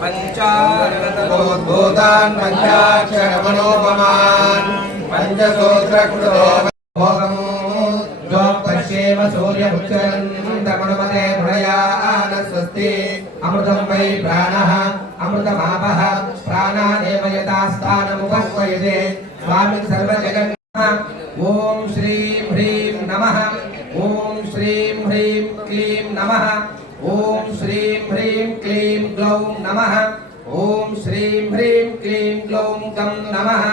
पञ्चाशतोद्भूतान् पञ्चाक्षरमनोपमान् पञ्चसूत्रकृतो वै प्राणः अमृतमापः प्राणादेव यथा स्थानमुपक्वयते स्वामिन् सर्वजगन् ॐ श्रीं नमः। ॐ श्रीं ह्रीं नमः ॐ श्रीं ह्रीं क्लीं ग्लौं नमः ॐ श्रीं ह्रीं क्लीं ग्लौं गं नमः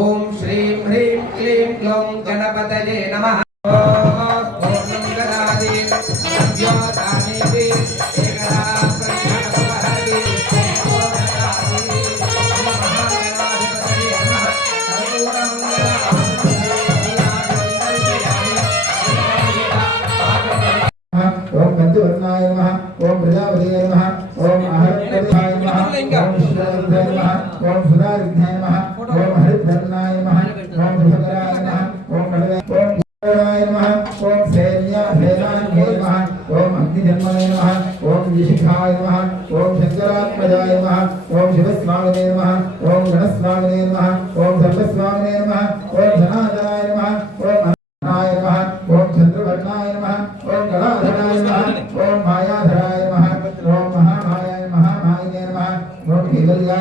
ॐ श्रीं ह्रीं क्लीं ग्लौं गणपतये नमः वर्णाय नमः ओम प्रजापति नमः ओम अहरपतिहाय नमः ओम श्रीराधे नमः ओम सुधारिध्याय नमः ओम हरिद्वरणाय नमः ओम बृहदराय नमः ओम कड़वे ओम ओम अग्निजन्मने नमः ओम अग्निधर्माय नमः ओम विशिखाय नमः ओम शंकरात्मजाय नमः ओम शिवस्वामिने नमः ओम गणस्वामिने नमः ओम सर्वस्वामिने नमः ओम धनाजाय नमः ओम अनाय नमः ओम चंद्रवर्णाय नमः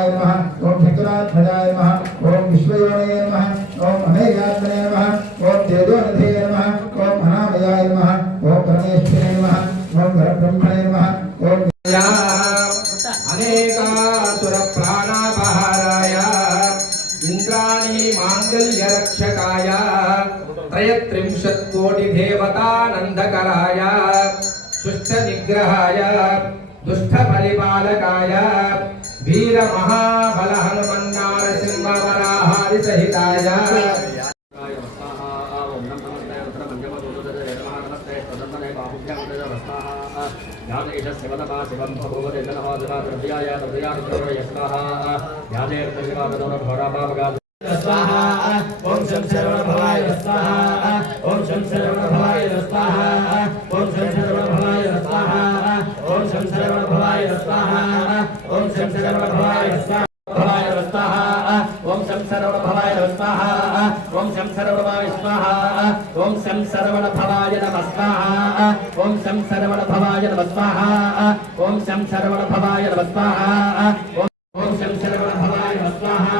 ध्वजाय नमः। ओम शंकराय ध्वजाय नमः। ओम विश्वयोने नमः। ओम अमेयात्मने नमः। ओम तेजोनिधे नमः। ओम अनामयाय नमः। ओम परमेश्वरे नमः। ओम परब्रह्मणे नमः। ओम अनेकासुरप्राणापहाराय इन्द्राणी माङ्गल्यरक्षकाय వీర మహాబల హనుమన్నారసింహ వరాహారి సహితాయ. ఓం శం శరవణ భవాయ స్వాహా ఓం శం శరవణ భవాయ స్వాహా ఓం శం శరవణ భవాయ స్వాహా ఓం శం శరవణ భవాయ స్వాహా ఓం శం శరవణ భవాయ స్వాహా భవాయ స్వాహా ఓం శం శరవణ భవాయ స్వాహా ఓం శం శరవణ భవాయ స్వాహా ఓం శం శరవణ భవాయ నమ స్వాహా ఓం శం శరవణ భవాయ నమ స్వాహా ఓం శం శరవణ భవాయ నమ స్వాహా ఓం ఓం శం శరవణ భవాయ నమ స్వాహా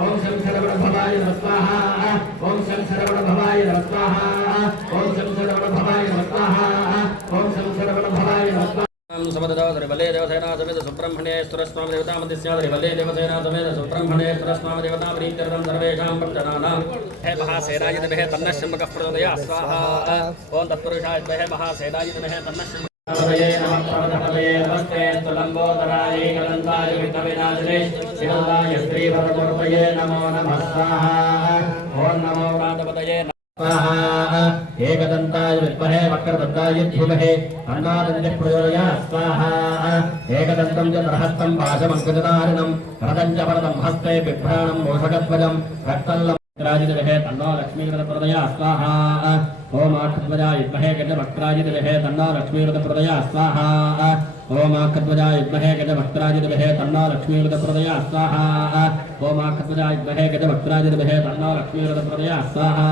ఓం శం శరవణ భవాయ నమ స్వాహా ఓం శం శరవణ భవాయ నమ స్వాహా ఓం శం శరవణ భవాయ నమ స్వాహా ఓం శం శరవణ భవాయ నమ స్వాహా बले देवसेना समेत सुब्रह्मण्य स्तुरस्वाम देवता मंदिर स्याद बले देवसेना समेत सुब्रह्मण्य स्तुरस्वाम देवता प्रीत्यर्थम सर्वेषां भक्तजनानां हे महासेनाय नमः तन्नः शम्भकः प्रचोदया स्वाहा ओम तत्पुरुषाय नमः महासेनाय नमः तन्नः शम्भकः प्रचोदये नमः प्रवदपदये नमस्ते स्तुलम्बोदराय कलन्ताय विघ्नविनाशिने शिवदाय श्रीभरदुर्वये नमो नमः स्वाहा ओम नमो प्रातपदये ఏకదంతాయ విద్మహే వక్రదంతాయ ధీమహే అన్నారంజ ప్రయోజయ స్వాహా. ఏకదంతం చ రహస్తం పాశమంకృతారణం రథం చ పరదం హస్తే బిభ్రాణం మోషకత్వజం రక్తల్లం రాజిదవిహే తన్నో లక్ష్మీకృతప్రదయ స్వాహా. ఓమాకృత్వజ విద్మహే గజ భక్తరాజిదవిహే తన్నో లక్ష్మీకృతప్రదయ స్వాహా. ఓమాకృత్వజ విద్మహే గజ భక్తరాజిదవిహే తన్నో లక్ష్మీకృతప్రదయ స్వాహా. ఓమాకృత్వజ విద్మహే గజ భక్తరాజిదవిహే తన్నో లక్ష్మీకృతప్రదయ స్వాహా.